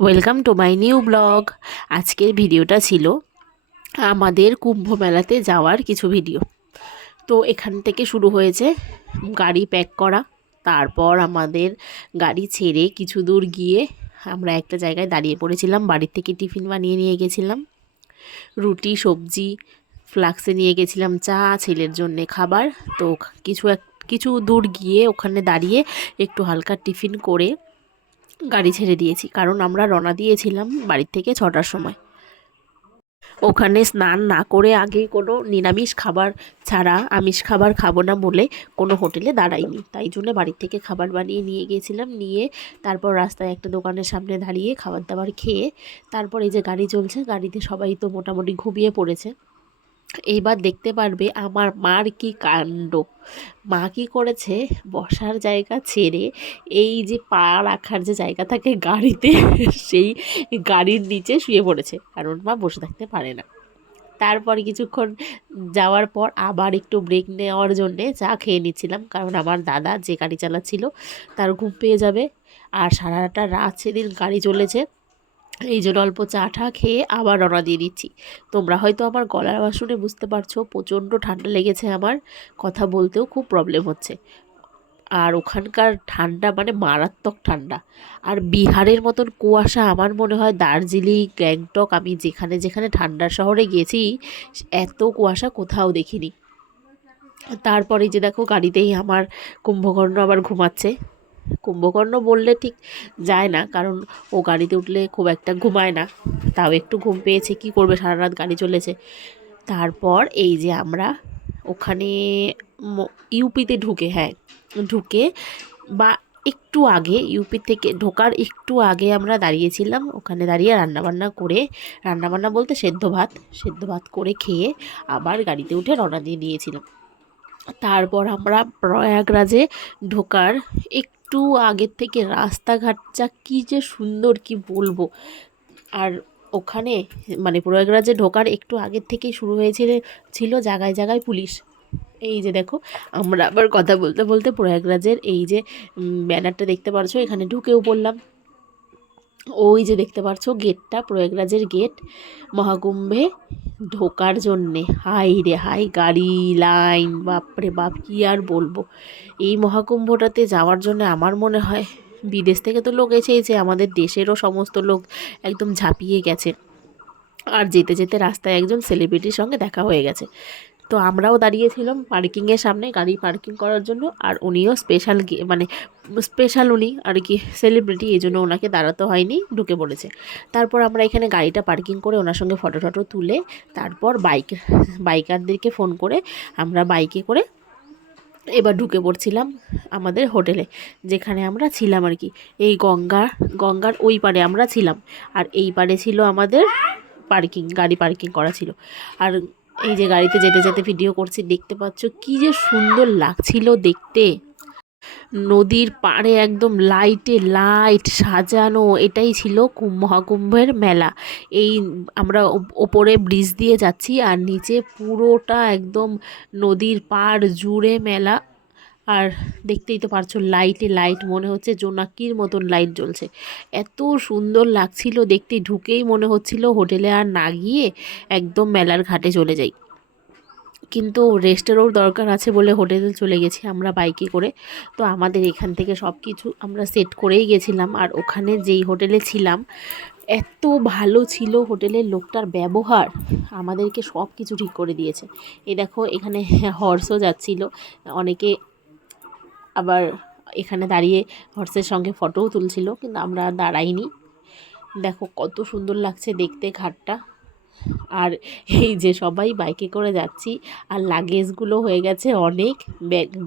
Welcome to my new blog. আজকের ভিডিওটা ছিল আমাদের কুম্ভ মেলাতে যাওয়ার কিছু ভিডিও। তো এখান থেকে শুরু হয়েছে গাড়ি প্যাক করা। তারপর আমাদের গাড়ি ছেড়ে কিছু দূর গিয়ে আমরা একটা জায়গায় দাঁড়িয়ে পড়েছিলাম। বাড়ির থেকে টিফিন বানিয়ে নিয়ে গেছিলাম, রুটি সবজি, ফ্লাক্সে নিয়ে গেছিলাম চা, ছেলের জন্যে খাবার। তো কিছু দূর গিয়ে ওখানে দাঁড়িয়ে একটু হালকা টিফিন করে গাড়ি ছেড়ে দিয়েছি, কারণ আমরা রওনা দিয়েছিলাম বাড়ির থেকে 6টার সময়। ওখানে স্নান না করে আগে কোনো নিরামিষ খাবার ছাড়া আমিষ খাবার খাবো না বলে কোনো হোটেলে দাঁড়াইনি, তাই জন্য বাড়ির থেকে খাবার বানিয়ে নিয়ে গিয়েছিলাম। নিয়ে তারপর রাস্তায় একটা দোকানের সামনে দাঁড়িয়ে খাবার দাবার খেয়ে তারপর এই যে গাড়ি চলছে, গাড়িতে সবাই তো মোটামুটি ঘুমিয়ে পড়েছে। এইবার দেখতে পারবে আমার মার কি কাণ্ড। মা কি করেছে, বসার জায়গা ছেড়ে এই যে পা রাখার যে জায়গা থাকে গাড়িতে সেই গাড়ির নিচে শুয়ে পড়েছে, কারণ মা বসে থাকতে পারে না। তারপর কিছুক্ষণ যাওয়ার পর আবার একটু ব্রেক নেওয়ার জন্যে চা খেয়ে নিচ্ছিলাম, কারণ আমার দাদা যে গাড়ি চালাচ্ছিল তার ঘুম পেয়ে যাবে, আর সারাটা রাত সেদিন গাড়ি চলেছে, এই জন্য অল্প চা টা খেয়ে আবার রওনা দিয়ে দিচ্ছি। তোমরা হয়তো আমার গলার আওয়াজ শুনে বুঝতে পারছো প্রচণ্ড ঠান্ডা লেগেছে, আমার কথা বলতেও খুব প্রবলেম হচ্ছে। আর ওখানকার ঠান্ডা মানে মারাত্মক ঠান্ডা। আর বিহারের মতন কুয়াশা আমার মনে হয় দার্জিলিং, গ্যাংটক, আমি যেখানে যেখানে ঠান্ডার শহরে গেছি এত কুয়াশা কোথাও দেখিনি। তারপরে যে দেখো গাড়িতেই আমার কুম্ভকর্ণ আবার ঘুমাচ্ছে। কুম্ভকর্ণ বললে ঠিক যায় না, কারণ ও গাড়িতে উঠলে খুব একটা ঘুমায় না, তাও একটু ঘুম পেয়েছে, কি করবে, সারা রাত গাড়ি চলেছে। তারপর এই যে আমরা ওখানে ইউপিতে ঢুকে, হ্যাঁ ঢুকে বা একটু আগে, ইউপি থেকে ঢোকার একটু আগে আমরা দাঁড়িয়েছিলাম। ওখানে দাঁড়িয়ে রান্নাবান্না করে, রান্নাবান্না বলতে সেদ্ধ ভাত করে খেয়ে আবার গাড়িতে উঠে রওনা দিয়ে দিয়েছিলাম। তারপর আমরা প্রয়াগরাজে ঢোকার একটু আগের থেকে রাস্তাঘাট যা কী যে সুন্দর কি বলবো। আর ওখানে মানে প্রয়াগরাজে ঢোকার একটু আগের থেকেই শুরু ছিল জায়গায় জায়গায় পুলিশ। এই যে দেখো, আমরা আবার কথা বলতে বলতে প্রয়াগরাজের এই যে ব্যানারটা দেখতে পারছো, এখানে ঢুকেও পড়লাম। ওই যে দেখতে পাচ্ছ গেটটা, প্রয়াগরাজের গেট মহাকুম্ভে ঢোকার জন্যে। হাই রে হাই গাড়ি লাইন, বাপরে বাপ কী আর বলবো। এই মহাকুম্ভটাতে যাওয়ার জন্য আমার মনে হয় বিদেশ থেকে তো লোক এসেইছে, আমাদের দেশেরও সমস্ত লোক একদম ঝাঁপিয়ে গেছে। আর যেতে যেতে রাস্তায় একজন সেলিব্রিটির সঙ্গে দেখা হয়ে গেছে। তো আমরাও দাঁড়িয়েছিলাম পার্কিংয়ের সামনে গাড়ি পার্কিং করার জন্য, আর উনিও মানে স্পেশাল উনি আর কি সেলিব্রিটি, এই জন্য ওনাকে দাঁড়াতে হয়নি, ঢুকে পড়েছে। তারপর আমরা এখানে গাড়িটা পার্কিং করে ওনার সঙ্গে ফটো টটো তুলে তারপর বাইকারদেরকে ফোন করে আমরা বাইকে করে এবার ঢুকে পড়ছিলাম আমাদের হোটেলে, যেখানে আমরা ছিলাম আর কি। এই গঙ্গার ওই পারে আমরা ছিলাম, আর এই পারে ছিল আমাদের গাড়ি পার্কিং করা ছিল। আর এই যে গাড়িতে যেতে যেতে ভিডিও করছি, দেখতে পাচ্ছ কি যে সুন্দর লাগছিল দেখতে। নদীর পাড়ে একদম লাইট সাজানো, এটাই ছিল মহাকুম্ভের মেলা। এই আমরা ওপরে ব্রিজ দিয়ে যাচ্ছি, আর নিচে পুরোটা একদম নদীর পাড় জুড়ে মেলা। আর দেখতেই তো পারছো লাইট, মনে হচ্ছে জোনাকির মতন লাইট জ্বলছে, এত সুন্দর লাগছিল দেখতে। ঢুকেই মনে হচ্ছিল হোটেলে আর না গিয়ে একদম মেলার ঘাটে চলে যাই, কিন্তু রেস্টেরও দরকার আছে বলে হোটেলে চলে গেছি আমরা বাইকে করে। তো আমাদের এখান থেকে সব কিছু আমরা সেট করেই গেছিলাম। আর ওখানে যেই হোটেলে ছিলাম এত ভালো ছিল হোটেলের লোকটার ব্যবহার, আমাদেরকে সব কিছু ঠিক করে দিয়েছে। এই দেখো এখানে হর্সও যাচ্ছিল, অনেকে আবার এখানে দাঁড়িয়ে হর্সের সঙ্গে ফটোও তুলছিল, কিন্তু আমরা দাঁড়াইনি। দেখো কত সুন্দর লাগছে দেখতে ঘাটটা। আর এই যে সবাই বাইকে করে যাচ্ছি, আর লাগেজগুলো হয়ে গেছে অনেক,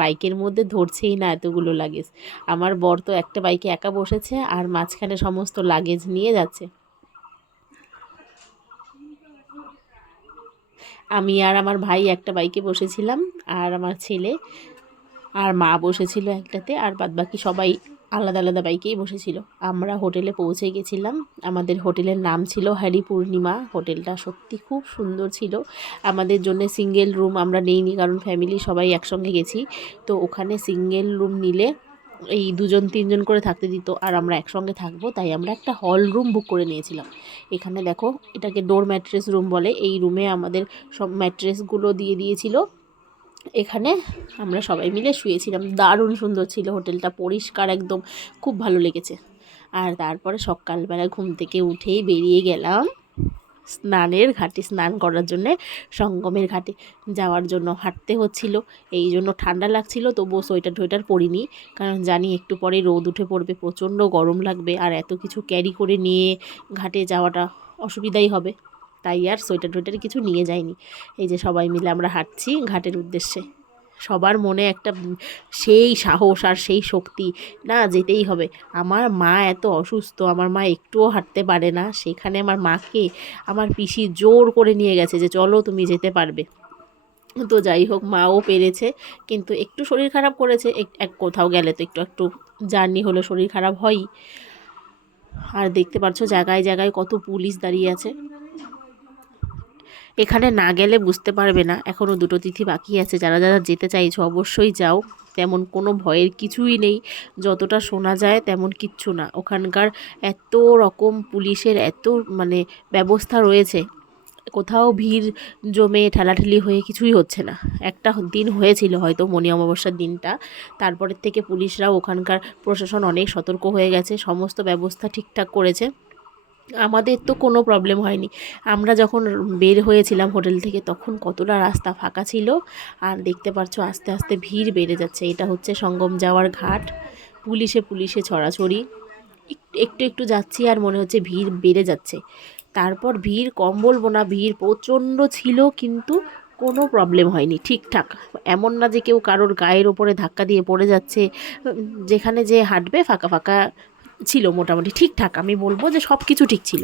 বাইকের মধ্যে ধরছেই না এতগুলো লাগেজ। আমার বর তো একটা বাইকে একা বসেছে আর মাঝখানে সমস্ত লাগেজ নিয়ে যাচ্ছে। আমি আর আমার ভাই একটা বাইকে বসেছিলাম, আর আমার ছেলে আর মা বসেছিল একটাতে, আর বাদবাকি সবাই আলাদা আলাদা বাইকেই বসেছিল। আমরা হোটেলে পৌঁছে গেছিলাম। আমাদের হোটেলের নাম ছিল হ্যারি পূর্ণিমা। হোটেলটা সত্যি খুব সুন্দর ছিল। আমাদের জন্য সিঙ্গেল রুম আমরা নেইনি, কারণ ফ্যামিলি সবাই একসঙ্গে গেছি। তো ওখানে সিঙ্গেল রুম নিলে এই 2-3 জন করে থাকতে দিত, আর আমরা একসঙ্গে থাকবো, তাই আমরা একটা হল রুম বুক করে নিয়েছিলাম। এখানে দেখো, এটাকে ডোর ম্যাট্রেস রুম বলে। এই রুমে আমাদের সব ম্যাট্রেসগুলো দিয়ে দিয়েছিল। এখানে আমরা সবাই মিলে শুয়েছিলাম। দারুণ সুন্দর ছিল হোটেলটা, পরিষ্কার একদম, খুব ভালো লেগেছে। আর তারপরে সকালবেলা ঘুম থেকে উঠেই বেরিয়ে গেলাম স্নানের ঘাটে, স্নান করার জন্যে সঙ্গমের ঘাটে যাওয়ার জন্য। হাঁটতে হচ্ছিল, এই জন্য ঠান্ডা লাগছিল, তবুও সোয়েটার টোয়েটার পরিনি, কারণ জানি একটু পরে রোদ উঠে পড়বে, প্রচণ্ড গরম লাগবে, আর এত কিছু ক্যারি করে নিয়ে ঘাটে যাওয়াটা অসুবিধাই হবে, তাই আর সোয়েটার টোয়েটার কিছু নিয়ে যাইনি। এই যে সবাই মিলে আমরা হাঁটছি ঘাটের উদ্দেশ্যে। সবার মনে একটা সেই সাহস আর সেই শক্তি, না যেতেই হবে। আমার মা এত অসুস্থ, আমার মা একটুও হাঁটতে পারে না, সেখানে আমার মাকে আমার পিসি জোর করে নিয়ে গেছে যে চলো তুমি যেতে পারবে। তো যাই হোক, মাও পেরেছে, কিন্তু একটু শরীর খারাপ করেছে। এক কোথাও গেলে তো একটু একটু জার্নি হলে শরীর খারাপ হয়ই। আর দেখতে পাচ্ছ জায়গায় জায়গায় কত পুলিশ দাঁড়িয়ে আছে। এখানে না গেলে বুঝতে পারবে না, এখনও 2টো তিথি বাকি আছে। যারা যারা যেতে চাইছো অবশ্যই যাও, তেমন কোনো ভয়ের কিছুই নেই, যতটা শোনা যায় তেমন কিচ্ছু না। ওখানকার এত রকম পুলিশের এত মানে ব্যবস্থা রয়েছে, কোথাও ভিড় জমে ঠেলাঠেলি হয়ে কিছুই হচ্ছে না। একটা দিন হয়েছিল হয়তো মণি অমাবস্যার দিনটা, তারপরের থেকে পুলিশরাও, ওখানকার প্রশাসন অনেক সতর্ক হয়ে গেছে, সমস্ত ব্যবস্থা ঠিকঠাক করেছে। আমাদের তো কোনো প্রবলেম হয়নি। আমরা যখন বের হয়েছিলাম হোটেল থেকে তখন কতটা রাস্তা ফাঁকা ছিল, আর দেখতে পাচ্ছ আস্তে আস্তে ভিড় বেড়ে যাচ্ছে। এটা হচ্ছে সঙ্গম যাওয়ার ঘাট, পুলিশে পুলিশে ছড়াছড়ি। একটু একটু যাচ্ছি আর মনে হচ্ছে ভিড় বেড়ে যাচ্ছে। তারপর ভিড় কম বলবো না, ভিড় প্রচণ্ড ছিল, কিন্তু কোনো প্রবলেম হয়নি, ঠিকঠাক। এমন না যে কেউ কারোর গায়ের ওপরে ধাক্কা দিয়ে পড়ে যাচ্ছে। যেখানে যে হাঁটবে ফাঁকা ফাঁকা ছিল, মোটামুটি ঠিকঠাক। আমি বলবো যে সব কিছু ঠিক ছিল।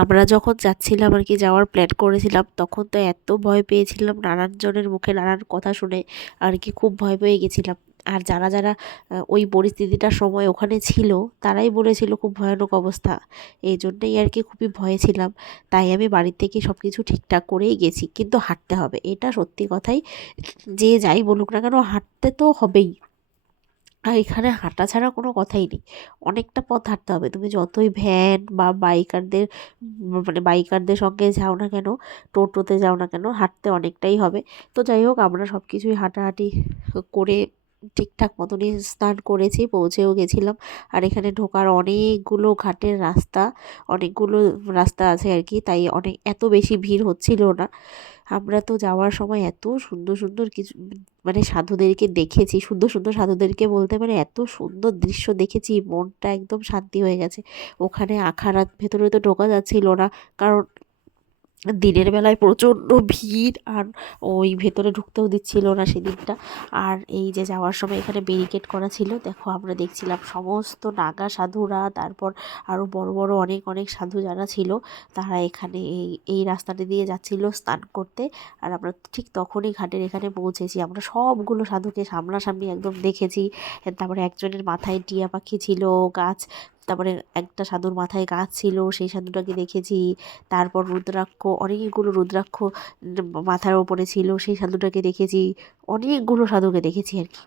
আমরা যখন যাচ্ছিলাম আর কি, যাওয়ার প্ল্যান করেছিলাম, তখন তো এত ভয় পেয়েছিলাম, নানান জনের মুখে নানান কথা শুনে আর কি খুব ভয় পেয়ে গেছিলাম। আর যারা যারা ওই পরিস্থিতিটার সময় ওখানে ছিল, তারাই বলেছিল খুব ভয়ানক অবস্থা। এই জন্যই আর কি খুবই ভয়ে ছিলাম। তাই আমি বাড়ির থেকে সব কিছু ঠিকঠাক করেই গেছি, কিন্তু হাঁটতে হবে, এটা সত্যি কথাই। যে যাই বলুক না কেন, হাঁটতে তো হবেই। আর এখানে হাঁটা ছাড়া কোনো কথাই নেই, অনেকটা পথ হাঁটতে হবে। তুমি যতই ভ্যান বা বাইকারদের মানে বাইকারদের সঙ্গে যাও না কেন, টোটোতে যাও না কেন, হাঁটতে অনেকটাই হবে। তো যাই হোক, আমরা সব কিছুই হাঁটাহাঁটি করে ঠিকঠাক মতনই স্নান করেছি, পৌঁছেও গেছিলাম। আর এখানে ঢোকার অনেকগুলো ঘাটের রাস্তা, অনেকগুলো রাস্তা আছে আর কি, তাই অনেক এত বেশি ভিড় হচ্ছিল না। আমরা তো যাওয়ার সময় এত সুন্দর সুন্দর কিছু মানে সাধুদেরকে দেখেছি, সুন্দর সুন্দর সাধুদেরকে বলতে মানে এত সুন্দর দৃশ্য দেখেছি, মনটা একদম শান্তি হয়ে গেছে। ওখানে আখাড়ার ভেতরে তো ঢোকা যাচ্ছিল না, কারণ দিনের বেলায় প্রচণ্ড ভিড়, আর ওই ভেতরে ঢুকতেও দিচ্ছিল না সেদিনটা। আর এই যে যাওয়ার সময় এখানে ব্যারিকেড করা ছিল, দেখো আমরা দেখছিলাম সমস্ত নাগা সাধুরা, তারপর আরও বড় বড় অনেক অনেক সাধু যারা ছিল, তারা এখানে এই রাস্তাটা দিয়ে যাচ্ছিল স্নান করতে। আর আমরা ঠিক তখনই ঘাটের এখানে পৌঁছেছি। আমরা সবগুলো সাধুকে সামনাসামনি একদম দেখেছি। তারপরে একজনের মাথায় টিয়া পাখি ছিল, গাছ, তারপরে একটা সাধুর মাথায় গাছ ছিল, সেই সাধুটাকে দেখেছি। তারপর রুদ্রাক্ষ, অনেকগুলো রুদ্রাক্ষ মাথার ওপরে ছিল, সেই সাধুটাকে দেখেছি। অনেকগুলো সাধুকে দেখেছি আর কি।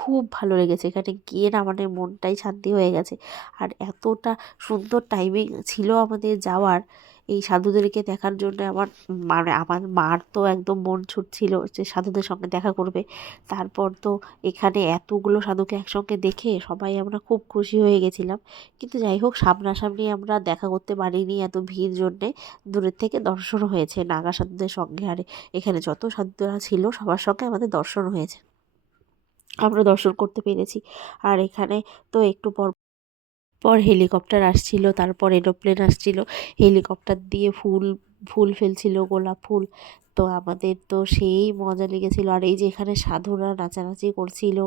খুব ভালো লেগেছে এখানে গিয়ে, না মানে মনটাই শান্তি হয়ে গেছে। আর এতটা সুন্দর টাইমিং ছিল আমাদের যাওয়ার, এই সাধুদেরকে দেখার জন্য আমার মানে আমার মার তো একদম মন ছুটছিল যে সাধুদের সঙ্গে দেখা করবে। তারপর তো এখানে এতগুলো সাধুকে একসঙ্গে দেখে সবাই আমরা খুব খুশি হয়ে গেছিলাম। কিন্তু যাই হোক, সামনাসামনি আমরা দেখা করতে পারিনি এত ভিড় জন্যে, দূরের থেকে দর্শন হয়েছে নাগা সাধুদের সঙ্গে। আর এখানে যত সাধুরা ছিল সবার সঙ্গে আমাদের দর্শন হয়েছে, আমরা দর্শন করতে পেরেছি। আর এখানে তো একটু পর পর হেলিকপ্টার আসছিল, তারপর এরোপ্লেন আসছিল, হেলিকপ্টার দিয়ে ফুল ফুল ফেলছিল, গোলাপ ফুল। তো আমাদের তো সেই মজা লেগেছিল। আর এই যে এখানে সাধুরা নাচানাচি করছিল,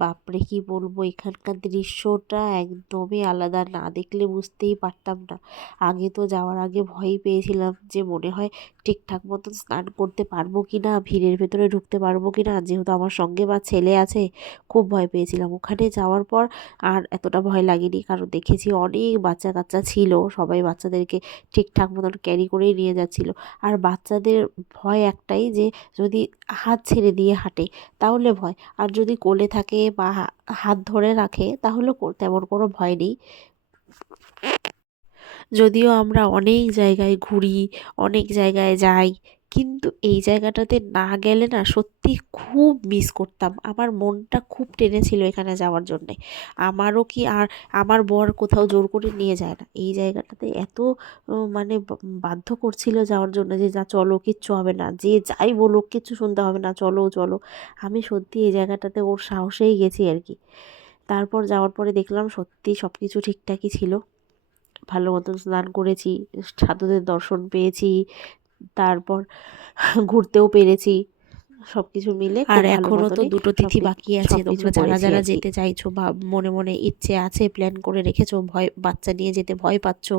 বাপরে কি বলবো, এখানকার দৃশ্যটা একদমই আলাদা, না দেখলে বুঝতেই পারতাম না। আগে তো যাওয়ার আগে ভয়ই পেয়েছিলাম যে মনে হয় ঠিকঠাক মতন স্নান করতে পারবো কি না, ভিড়ের ভেতরে ঢুকতে পারবো কি না, যেহেতু আমার সঙ্গে বা ছেলে আছে, খুব ভয় পেয়েছিলাম। ওখানে যাওয়ার পর আর এতটা ভয় লাগেনি, কারণ দেখেছি অনেক বাচ্চা কাচ্চা ছিল, সবাই বাচ্চাদেরকে ঠিকঠাক মতন ক্যারি করেই নিয়ে যাচ্ছিল। আর বাচ্চাদের ভয় একটাই যে যদি হাত ছেড়ে দিয়ে হাঁটে তাহলে ভয়, আর যদি কোলে থাকে বা হাত ধরে রাখে তাহলে তেমন কোনো ভয় নেই। যদিও আমরা অনেক জায়গায় ঘুরি, অনেক জায়গায় যাই, কিন্তু এই জায়গাটাতে না গেলে না সত্যি খুব মিস করতাম। আমার মনটা খুব টেনেছিল এখানে যাওয়ার জন্যে। আমারও কি, আর আমার বর কোথাও জোর করে নিয়ে যায় না। এই জায়গাটাতে এত মানে বাধ্য করছিল যাওয়ার জন্য যে যা চলো, কিচ্ছু হবে না, যে যাই বলুক কিচ্ছু শুনতে হবে না, চলো চলো। আমি সত্যি এই জায়গাটাতে ওর সাহসেই গেছি আর কি। তারপর যাওয়ার পরে দেখলাম সত্যি সব কিছু ঠিকঠাকই ছিল। ভালো মতন স্নান করেছি, সাধুদের দর্শন পেয়েছি, তারপর ঘুরতেও পেরেছি, সবকিছু মিলে আর খুব ভালো এখনো তো মতনই দুটো তিথি বাকি আছে। সবকিছু তোমরা যারা করেছি যারা আর কি। যেতে চাইছো বা মনে মনে ইচ্ছে আছে, প্ল্যান করে রেখেছো, ভয় বাচ্চা নিয়ে যেতে ভয় পাচ্ছো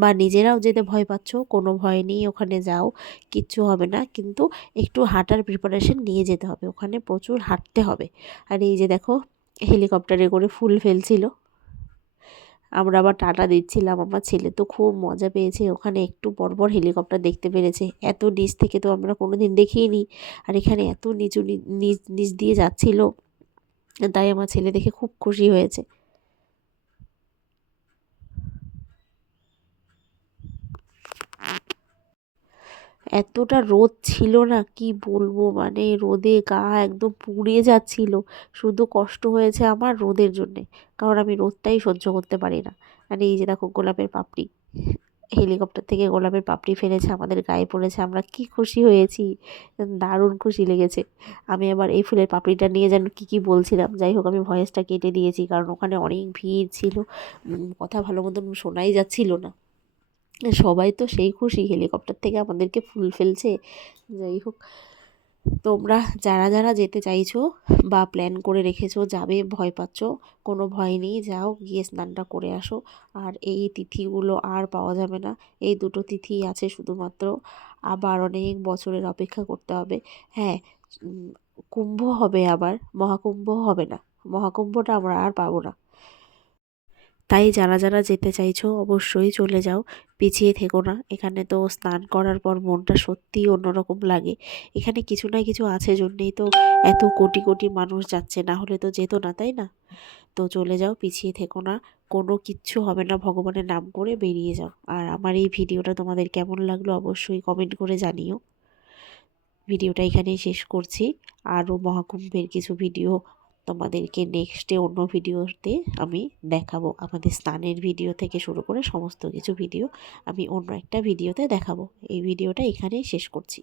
বা নিজেরাও যেতে ভয় পাচ্ছো, কোনো ভয় নেই, ওখানে যাও, কিচ্ছু হবে না। কিন্তু একটু হাঁটার প্রিপারেশন নিয়ে যেতে হবে, ওখানে প্রচুর হাঁটতে হবে। আর এই যে দেখো, হেলিকপ্টারে করে ফুল ফেলছিল, আমরা আবার টাটা দিচ্ছিলাম। আমার ছেলে তো খুব মজা পেয়েছে, ওখানে একটু পর পর হেলিকপ্টার দেখতে পেরেছে। এত নিচ থেকে তো আমরা কোনোদিন দেখিনি, আর এখানে এত নিচু নিচ নিচ দিয়ে যাচ্ছিল, তাই আমার ছেলে দেখে খুব খুশি হয়েছে। এতটা রোদ ছিল না, কি বলবো, মানে রোদে গা একদম পুড়ে যাচ্ছিল। শুধু কষ্ট হয়েছে আমার রোদের জন্যে, কারণ আমি রোদটাই সহ্য করতে পারি না। আর এই যে দেখো গোলাপের পাপড়ি, হেলিকপ্টার থেকে গোলাপের পাপড়ি ফেলেছে, আমাদের গায়ে পড়েছে, আমরা কি খুশি হয়েছি, দারুণ খুশি লেগেছে। আমি আবার এই ফুলের পাপড়িটা নিয়ে যেন কী বলছিলাম, যাই হোক আমি ভয়েসটা কেটে দিয়েছি, কারণ ওখানে অনেক ভিড় ছিল, কথা ভালো মতন শোনাই যাচ্ছিল না। সবাই তো সেই খুশি, হেলিকপ্টার থেকে আমাদেরকে ফুল ফেলছে। যাই হোক, তোমরা যারা যারা যেতে চাইছো বা প্ল্যান করে রেখেছো যাবে, ভয় পাচ্ছো, কোনো ভয় নেই, যাও, গিয়ে স্নানটা করে আসো। আর এই তিথিগুলো আর পাওয়া যাবে না, এই দুটো তিথি আছে শুধুমাত্র, আবার অনেক বছরের অপেক্ষা করতে হবে। হ্যাঁ, কুম্ভ হবে আবার, মহাকুম্ভ হবে না, মহাকুম্ভটা আমরা আর পাবো না। তাই যারা যারা যেতে চাইছো অবশ্যই চলে যাও, পিছিয়ে থেকো না। এখানে তো স্নান করার পর মনটা সত্যিই অন্যরকম লাগে। এখানে কিছু না কিছু আছে জন্যেই তো এত কোটি কোটি মানুষ যাচ্ছে, না হলে তো যেত না, তাই না? তো চলে যাও, পিছিয়ে থেকো না, কোনো কিচ্ছু হবে না, ভগবানের নাম করে বেরিয়ে যাও। আর আমার এই ভিডিওটা তোমাদের কেমন লাগলো অবশ্যই কমেন্ট করে জানিও। ভিডিওটা এখানেই শেষ করছি। আরও মহাকুম্ভের কিছু ভিডিও তোমাদেরকে নেক্সটে অন্য ভিডিওতে আমি দেখাবো। আমাদের স্নানের ভিডিও থেকে শুরু করে সমস্ত কিছু ভিডিও আমি অন্য একটা ভিডিওতে দেখাবো। এই ভিডিওটা এখানেই শেষ করছি।